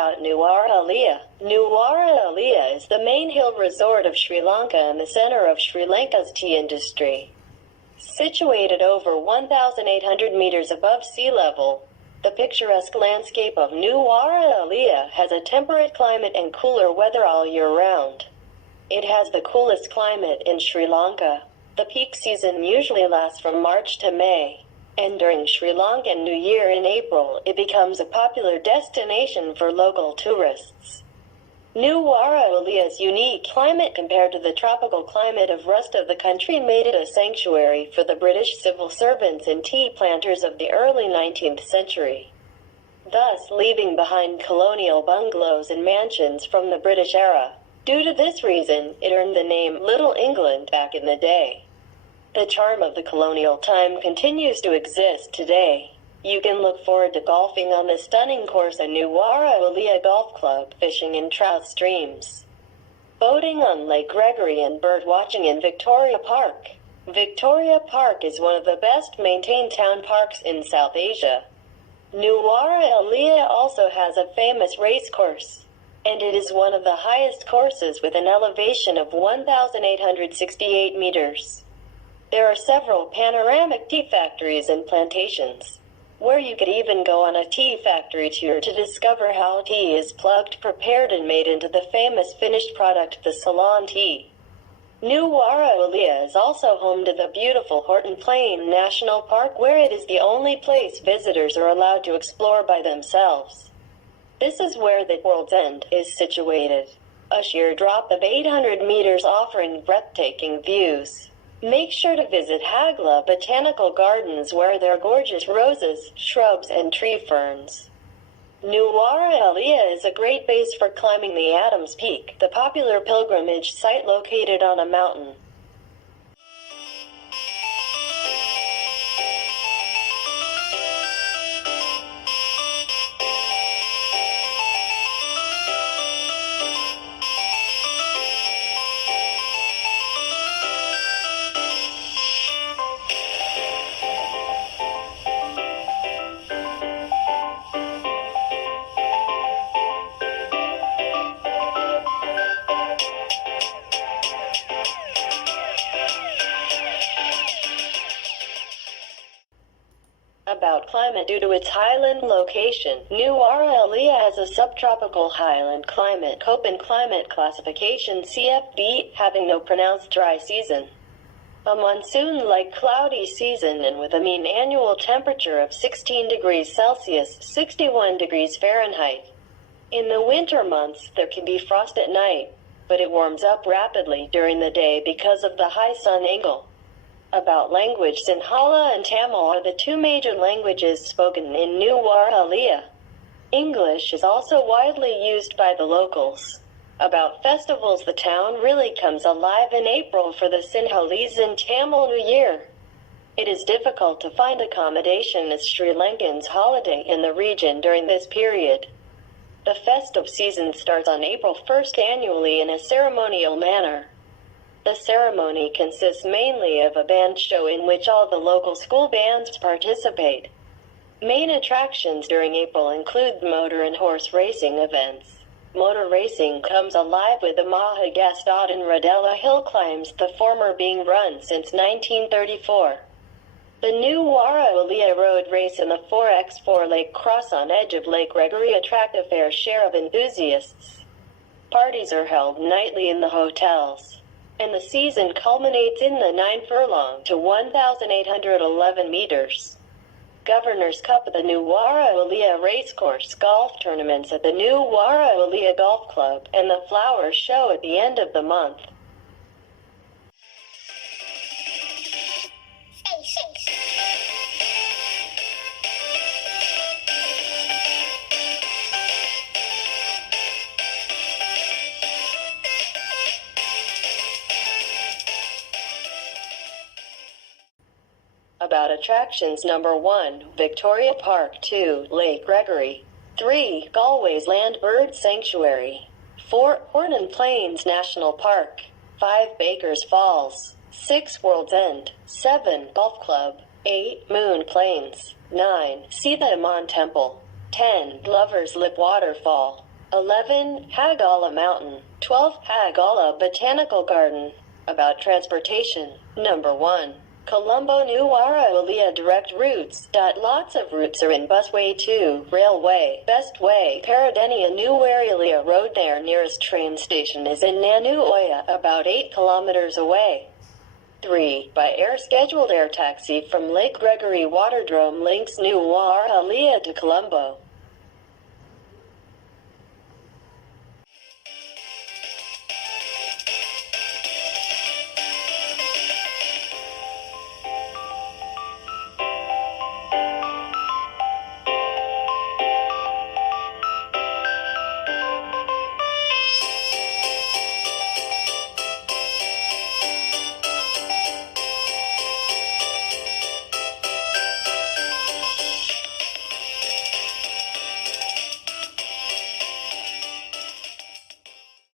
about Nuwara Eliya. Nuwara Eliya is the main hill resort of Sri Lanka and the center of Sri Lanka's tea industry. Situated over 1,800 meters above sea level, the picturesque landscape of Nuwara Eliya has a temperate climate and cooler weather all year round. It has the coolest climate in Sri Lanka. The peak season usually lasts from March to May, and during Sri Lankan New Year in April, it becomes a popular destination for local tourists. Nuwara Eliya's unique climate compared to the tropical climate of rest of the country made it a sanctuary for the British civil servants and tea planters of the early 19th century, thus leaving behind colonial bungalows and mansions from the British era. Due to this reason, it earned the name Little England back in the day. The charm of the colonial time continues to exist today. You can look forward to golfing on the stunning course at Nuwara Eliya Golf Club, fishing in trout streams, boating on Lake Gregory, and bird watching in Victoria Park. Victoria Park is one of the best maintained town parks in South Asia. Nuwara Eliya also has a famous race course, and it is one of the highest courses with an elevation of 1,868 meters. There are several panoramic tea factories and plantations, where you could even go on a tea factory tour to discover how tea is plucked, prepared, and made into the famous finished product, the Ceylon tea. Nuwara Eliya is also home to the beautiful Horton Plain National Park, where it is the only place visitors are allowed to explore by themselves. This is where the World's End is situated, a sheer drop of 800 meters offering breathtaking views. Make sure to visit Havelock Botanical Gardens, where there are gorgeous roses, shrubs, and tree ferns. Nuwara Eliya is a great base for climbing the Adams Peak, the popular pilgrimage site located on a mountain. About climate. Due to its highland location, Nuwara Eliya has a subtropical highland climate, Köppen climate classification CFB, having no pronounced dry season, a monsoon-like cloudy season, and with a mean annual temperature of 16 degrees Celsius, 61 degrees Fahrenheit. In the winter months, there can be frost at night, but it warms up rapidly during the day because of the high sun angle. About language, Sinhala and Tamil are the two major languages spoken in Nuwara Eliya. English is also widely used by the locals. About festivals, the town really comes alive in April for the Sinhalese and Tamil New Year. It is difficult to find accommodation as Sri Lankans holiday in the region during this period. The festive season starts on April 1st annually in a ceremonial manner. The ceremony consists mainly of a band show in which all the local school bands participate. Main attractions during April include motor and horse racing events. Motor racing comes alive with the Mahagastad and Rodella hill climbs, the former being run since 1934. The Nuwara Eliya road race and the 4x4 lake cross on edge of Lake Gregory attract a fair share of enthusiasts. Parties are held nightly in the hotels, and the season culminates in the 9 furlong to 1,811 meters Governor's Cup at the Nuwara Eliya Racecourse, golf tournaments at the Nuwara Eliya Golf Club, and the flower show at the end of the month. About attractions: number 1, Victoria Park; 2, Lake Gregory; 3, Galway's Land Bird Sanctuary; 4, Horton Plains National Park; 5, Baker's Falls; 6, World's End; 7, Golf Club; 8, Moon Plains; 9, Sita Amman Temple; 10, Lovers Leap Waterfall; 11. Hagala Mountain. 12. Hagala Botanical Garden. About transportation. Number 1. Colombo Nuwara Eliya direct routes. Lots of routes are in busway 2, railway, best way, Paradenia Nuwara Eliya road. Their nearest train station is in Nanuoya, about 8 kilometers away. 3. By air scheduled air taxi from Lake Gregory Waterdrome links Nuwara Eliya to Colombo.